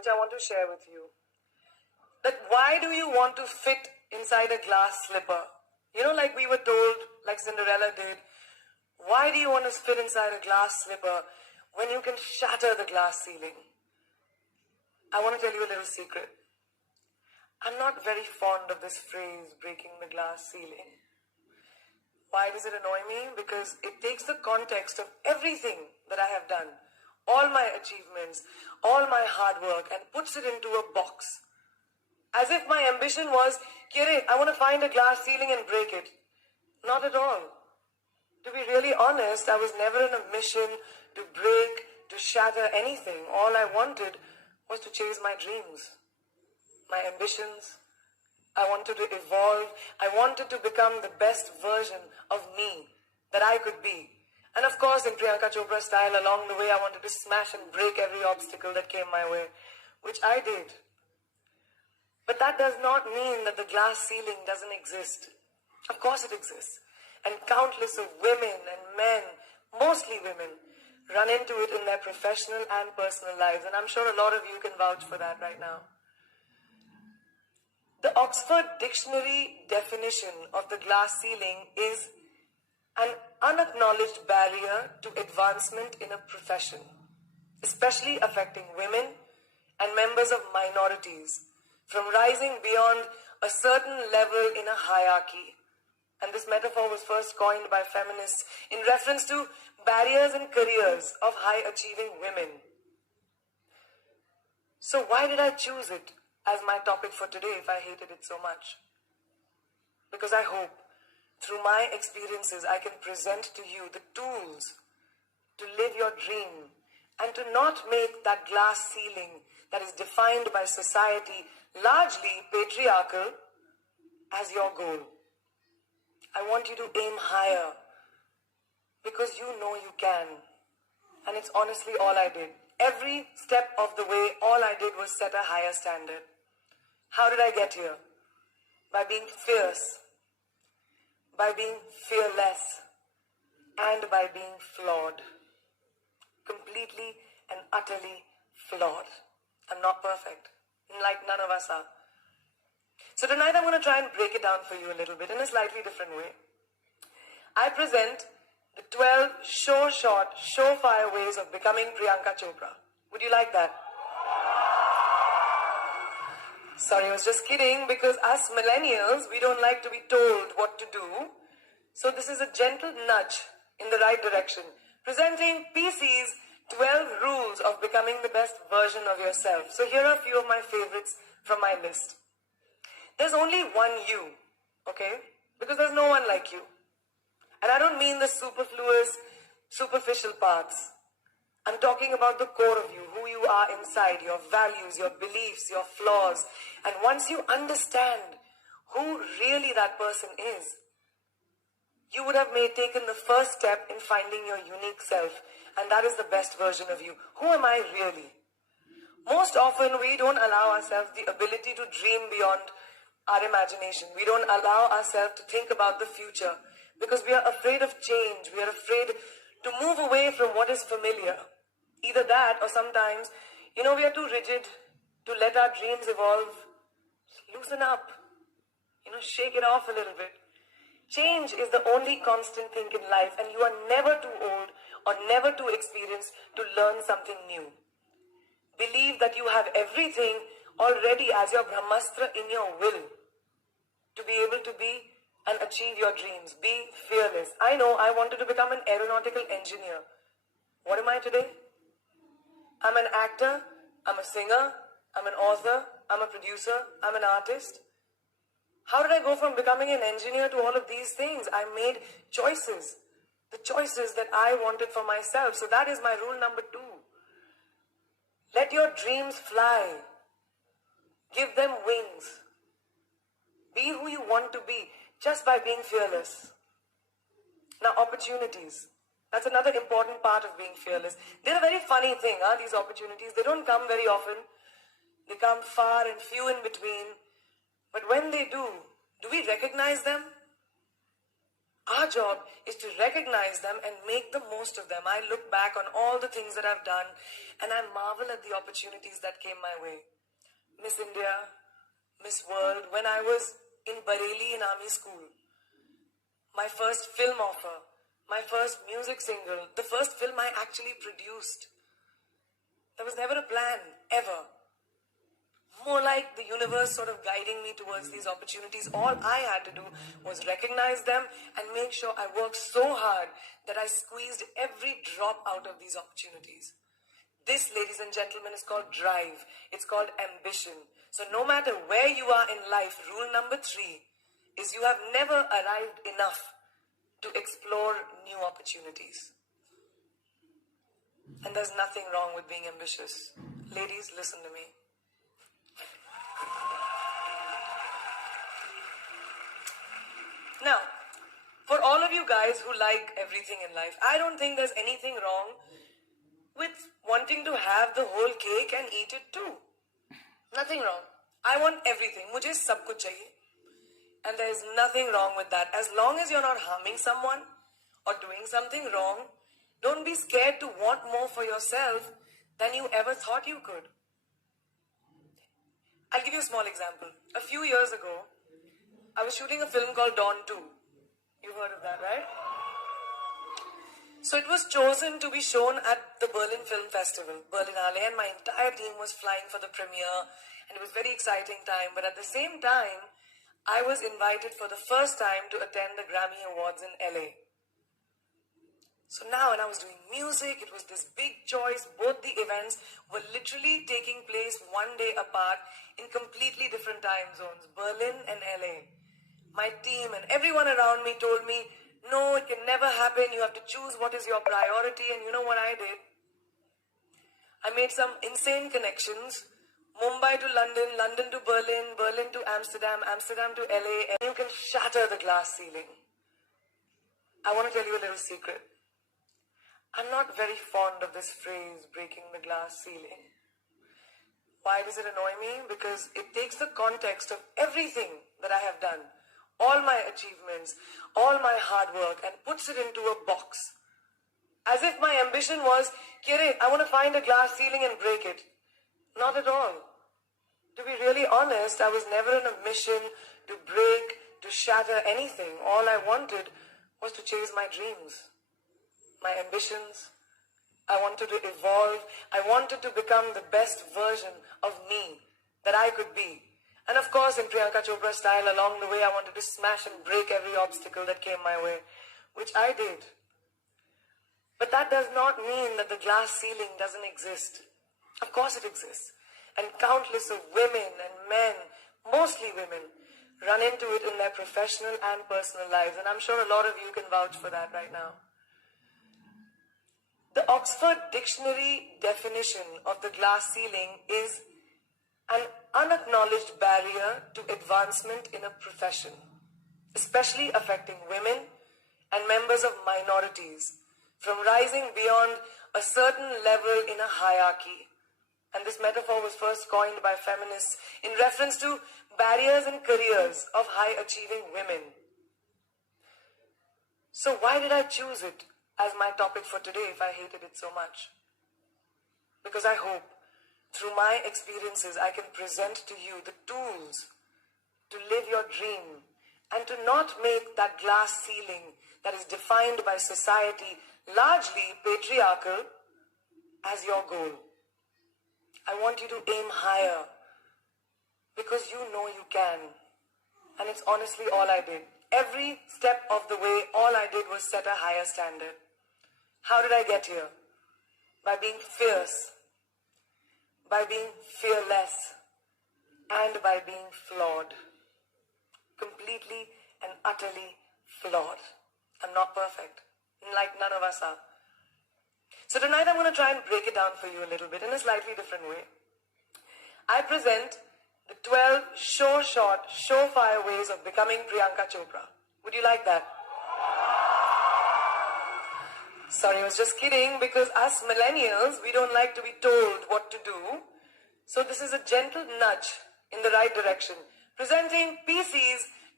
which I want to share with you. That why do you want to fit inside a glass slipper? You know, like we were told, like Cinderella did, why do you want to fit inside a glass slipper when you can shatter the glass ceiling? I want to tell you a little secret. I'm not very fond of this phrase, breaking the glass ceiling. Why does it annoy me? Because it takes the context of everything that I have done, all my achievements, all my hard work, and puts it into a box. As if my ambition was, Kire, I want to find a glass ceiling and break it. Not at all. To be really honest, I was never on a mission to break, to shatter anything. All I wanted was to chase my dreams, my ambitions. I wanted to evolve. I wanted to become the best version of me that I could be. And of course, in Priyanka Chopra style, along the way, I wanted to smash and break every obstacle that came my way, which I did. But that does not mean that the glass ceiling doesn't exist. Of course it exists. And countless of women and men, mostly women, run into it in their professional and personal lives. And I'm sure a lot of you can vouch for that right now. The Oxford Dictionary definition of the glass ceiling is an unacknowledged barrier to advancement in a profession, especially affecting women and members of minorities, from rising beyond a certain level in a hierarchy. And this metaphor was first coined by feminists in reference to barriers in careers of high-achieving women. So why did I choose it as my topic for today if I hated it so much? Because I hope through my experiences I can present to you the tools to live your dream and to not make that glass ceiling that is defined by society, largely patriarchal, as your goal. I want you to aim higher because you know you can. And it's honestly all I did. Every step of the way, all I did was set a higher standard. How did I get here? By being fierce, by being fearless, and by being flawed. Completely and utterly flawed. I'm not perfect, like none of us are. So tonight I'm going to try and break it down for you a little bit in a slightly different way. I present the 12 short, surefire ways of becoming Priyanka Chopra. Would you like that? Sorry, I was just kidding, because us millennials, we don't like to be told what to do. So this is a gentle nudge in the right direction. Presenting PC's 12 rules of becoming the best version of yourself. So here are a few of my favorites from my list. There's only one you, okay? Because there's no one like you. And I don't mean the superfluous, superficial parts. I'm talking about the core of you, who you are inside, your values, your beliefs, your flaws. And once you understand who really that person is, you would have taken the first step in finding your unique self. And that is the best version of you. Who am I really? Most often we don't allow ourselves the ability to dream beyond our imagination. We don't allow ourselves to think about the future because we are afraid of change. We are afraid to move away from what is familiar. Either that or sometimes, we are too rigid to let our dreams evolve. Loosen up. Shake it off a little bit. Change is the only constant thing in life, and you are never too old or never too experienced to learn something new. Believe that you have everything already as your Brahmastra in your will to be able to be and achieve your dreams. Be fearless. I know I wanted to become an aeronautical engineer. What am I today? I'm an actor, I'm a singer, I'm an author, I'm a producer, I'm an artist. How did I go from becoming an engineer to all of these things? I made choices. The choices that I wanted for myself. So that is my rule number 2. Let your dreams fly. Give them wings. Be who you want to be just by being fearless. Now, opportunities. That's another important part of being fearless. They're a very funny thing, these opportunities. They don't come very often. They come far and few in between. But when they do we recognize them? Our job is to recognize them and make the most of them. I look back on all the things that I've done and I marvel at the opportunities that came my way. Miss India, Miss World, when I was in Bareilly in army school, my first film offer, my first music single, the first film I actually produced. There was never a plan, ever. More like the universe sort of guiding me towards these opportunities. All I had to do was recognize them and make sure I worked so hard that I squeezed every drop out of these opportunities. This, ladies and gentlemen, is called drive. It's called ambition. So no matter where you are in life, rule number 3 is you have never arrived enough to explore new opportunities. And there's nothing wrong with being ambitious. Ladies, listen to me. Now, for all of you guys who like everything in life, I don't think there's anything wrong with wanting to have the whole cake and eat it too. Nothing wrong. I want everything. Mujhe sab kuch chahiye. And there is nothing wrong with that. As long as you're not harming someone or doing something wrong, don't be scared to want more for yourself than you ever thought you could. I'll give you a small example. A few years ago, I was shooting a film called Dawn 2. You've heard of that, right? So it was chosen to be shown at the Berlin Film Festival, Berlinale, and my entire team was flying for the premiere, and it was a very exciting time. But at the same time, I was invited for the first time to attend the Grammy Awards in LA. So now when I was doing music, it was this big choice. Both the events were literally taking place one day apart in completely different time zones, Berlin and LA. My team and everyone around me told me, no, it can never happen. You have to choose what is your priority. And you know what I did? I made some insane connections. Mumbai to London, London to Berlin, Berlin to Amsterdam, Amsterdam to LA. And you can shatter the glass ceiling. I want to tell you a little secret. I'm not very fond of this phrase, breaking the glass ceiling. Why does it annoy me? Because it takes the context of everything that I have done, all my achievements, all my hard work, and puts it into a box. As if my ambition was, Kire, I want to find a glass ceiling and break it. Not at all. To be really honest, I was never on a mission to break, to shatter anything. All I wanted was to chase my dreams, my ambitions. I wanted to evolve. I wanted to become the best version of me that I could be. And of course, in Priyanka Chopra style, along the way, I wanted to smash and break every obstacle that came my way, which I did. But that does not mean that the glass ceiling doesn't exist. Of course it exists. And countless of women and men, mostly women, run into it in their professional and personal lives. And I'm sure a lot of you can vouch for that right now. The Oxford Dictionary definition of the glass ceiling is an unacknowledged barrier to advancement in a profession, especially affecting women and members of minorities from rising beyond a certain level in a hierarchy. And this metaphor was first coined by feminists in reference to barriers in careers of high-achieving women. So why did I choose it as my topic for today if I hated it so much? Because I hope through my experiences I can present to you the tools to live your dream and to not make that glass ceiling that is defined by society, largely patriarchal, as your goal. I want you to aim higher because you know you can. And it's honestly all I did. Every step of the way, all I did was set a higher standard. How did I get here? By being fierce, by being fearless, and by being flawed. Completely and utterly flawed. I'm not perfect, like none of us are. So tonight I'm going to try and break it down for you a little bit in a slightly different way. I present the 12 short, surefire ways of becoming Priyanka Chopra. Would you like that? Sorry, I was just kidding, because us millennials, we don't like to be told what to do. So this is a gentle nudge in the right direction, presenting PCs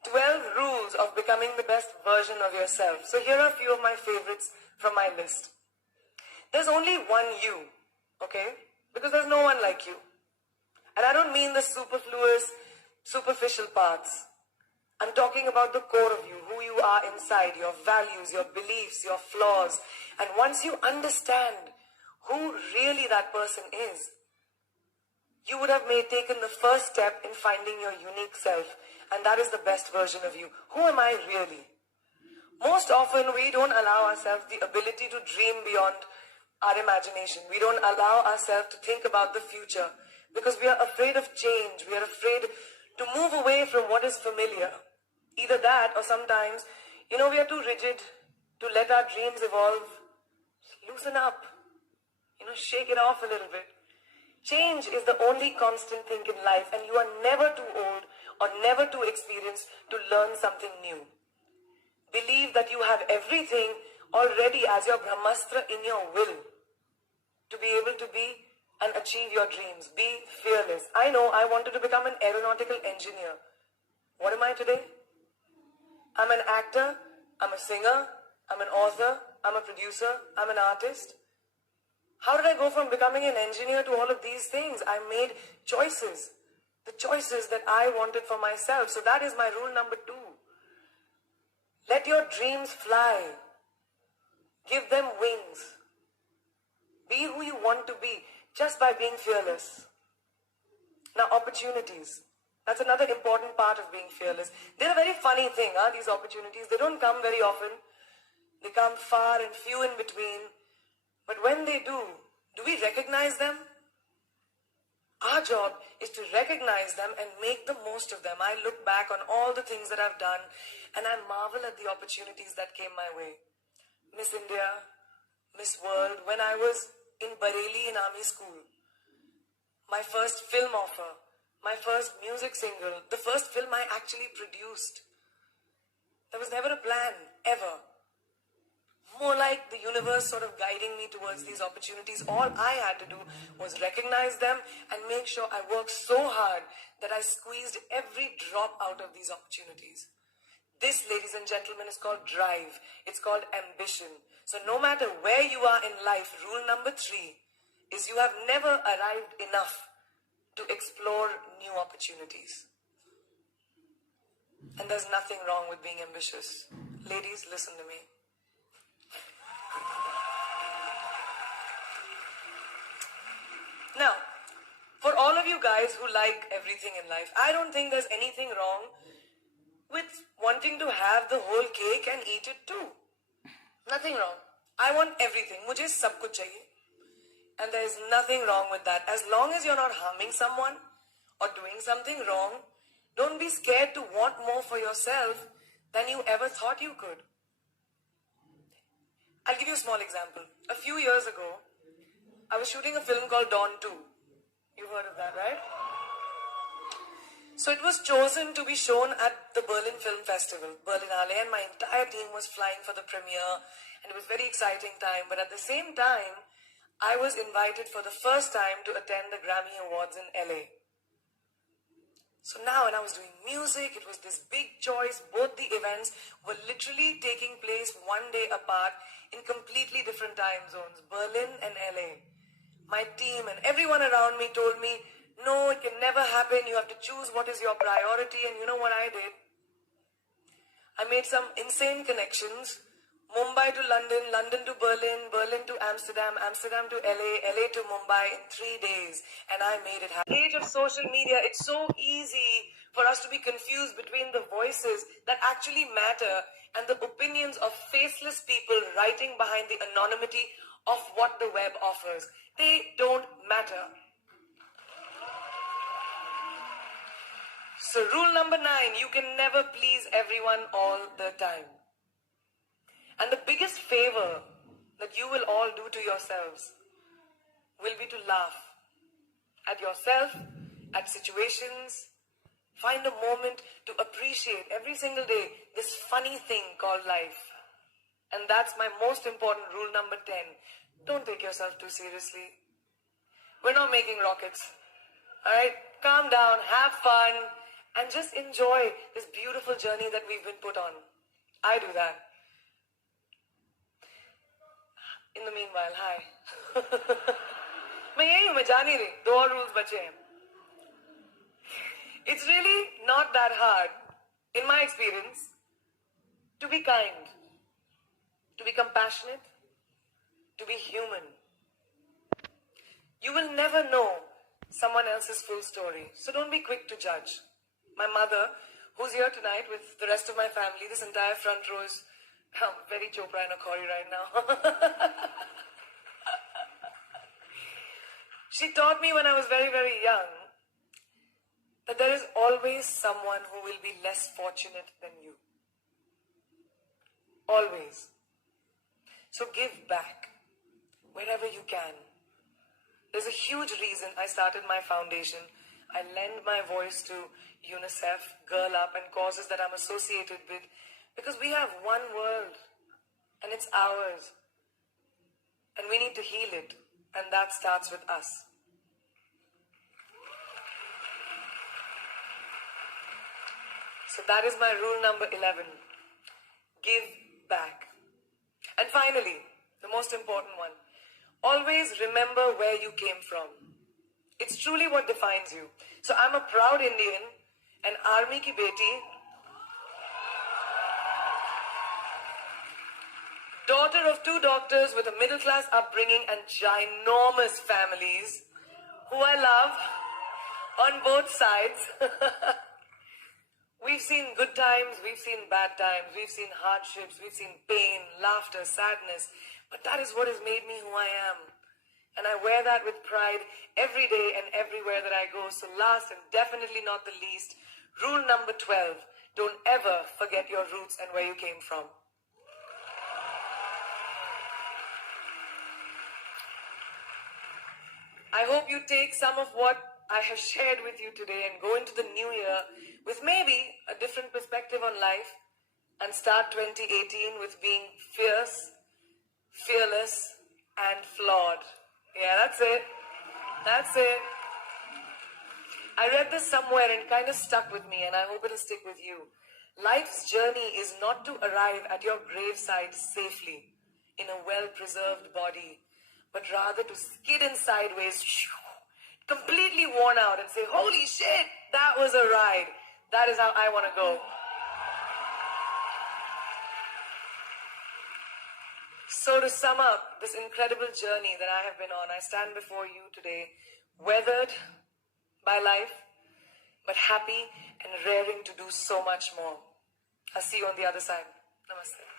12 rules of becoming the best version of yourself. So here are a few of my favorites from my list. There's only one you, okay? Because there's no one like you. And I don't mean the superfluous, superficial parts. I'm talking about the core of you, who you are inside, your values, your beliefs, your flaws. And once you understand who really that person is, you would have taken the first step in finding your unique self. And that is the best version of you. Who am I really? Most often we don't allow ourselves the ability to dream beyond our imagination. We don't allow ourselves to think about the future because we are afraid of change. We are afraid to move away from what is familiar. Either that or sometimes, we are too rigid to let our dreams evolve. Loosen up. Shake it off a little bit. Change is the only constant thing in life, and you are never too old or never too experienced to learn something new. Believe that you have everything already as your Brahmastra in your will to be able to be and achieve your dreams. Be fearless. I know I wanted to become an aeronautical engineer. What am I today? I'm an actor, I'm a singer, I'm an author, I'm a producer, I'm an artist. How did I go from becoming an engineer to all of these things? I made choices. The choices that I wanted for myself. So that is my rule number 2. Let your dreams fly. Give them wings. Be who you want to be just by being fearless. Now, opportunities. That's another important part of being fearless. They're a very funny thing, these opportunities. They don't come very often. They come far and few in between. But when they do we recognize them? Our job is to recognize them and make the most of them. I look back on all the things that I've done and I marvel at the opportunities that came my way. Miss India, Miss World, when I was in Bareilly in army school. My first film offer, my first music single, the first film I actually produced. There was never a plan, ever. More like the universe sort of guiding me towards these opportunities. All I had to do was recognize them and make sure I worked so hard that I squeezed every drop out of these opportunities. This, ladies and gentlemen, is called drive. It's called ambition. So no matter where you are in life, rule number 3 is you have never arrived enough to explore new opportunities. And there's nothing wrong with being ambitious. Ladies, listen to me. Now, for all of you guys who like everything in life, I don't think there's anything wrong with wanting to have the whole cake and eat it too. Nothing wrong. I want everything. Mujhe sab kuch chahiye. And there is nothing wrong with that. As long as you're not harming someone or doing something wrong, don't be scared to want more for yourself than you ever thought you could. I'll give you a small example. A few years ago, I was shooting a film called Dawn 2. You've heard of that, right? So it was chosen to be shown at the Berlin Film Festival, Berlinale, and my entire team was flying for the premiere, and it was a very exciting time. But at the same time, I was invited for the first time to attend the Grammy Awards in LA. So now when I was doing music, it was this big choice. Both the events were literally taking place one day apart in completely different time zones, Berlin and LA. My team and everyone around me told me, no, it can never happen. You have to choose what is your priority. And you know what I did? I made some insane connections. Mumbai to London, London to Berlin, Berlin to Amsterdam, Amsterdam to LA, LA to Mumbai in 3 days. And I made it happen. In the age of social media, it's so easy for us to be confused between the voices that actually matter and the opinions of faceless people writing behind the anonymity of what the web offers. They don't matter. So rule number 9, you can never please everyone all the time. And the biggest favor that you will all do to yourselves will be to laugh at yourself, at situations. Find a moment to appreciate every single day this funny thing called life. And that's my most important rule number 10. Don't take yourself too seriously. We're not making rockets. Alright? Calm down, have fun, and just enjoy this beautiful journey that we've been put on. I do that. In the meanwhile, hi. मैं यही हूँ, मैं जा नहीं रही. 2 और rules बचे हैं. It's really not that hard, in my experience, to be kind, to be compassionate, to be human. You will never know someone else's full story, so don't be quick to judge. My mother, who's here tonight with the rest of my family, this entire front row is very Chopra and a Corey right now. She taught me when I was very, very young that there is always someone who will be less fortunate than you. Always. So give back wherever you can. There's a huge reason I started my foundation. I lend my voice to UNICEF, Girl Up, and causes that I'm associated with, because we have one world and it's ours. And we need to heal it, and that starts with us. So that is my rule number 11. Give back. And finally, the most important one. Always remember where you came from. It's truly what defines you. So I'm a proud Indian, an army ki beti, daughter of 2 doctors with a middle-class upbringing and ginormous families who I love on both sides. We've seen good times, we've seen bad times, we've seen hardships, we've seen pain, laughter, sadness. But that is what has made me who I am. And I wear that with pride every day and everywhere that I go. So last and definitely not the least, rule number 12. Don't ever forget your roots and where you came from. I hope you take some of what I have shared with you today and go into the new year with maybe a different perspective on life and start 2018 with being fierce, fearless, and flawed. Yeah, that's it. That's it. I read this somewhere and it kind of stuck with me, and I hope it'll stick with you. Life's journey is not to arrive at your graveside safely in a well-preserved body, but rather to skid in sideways, completely worn out, and say, holy shit, that was a ride. That is how I want to go. So to sum up this incredible journey that I have been on, I stand before you today, weathered by life, but happy and raring to do so much more. I'll see you on the other side. Namaste.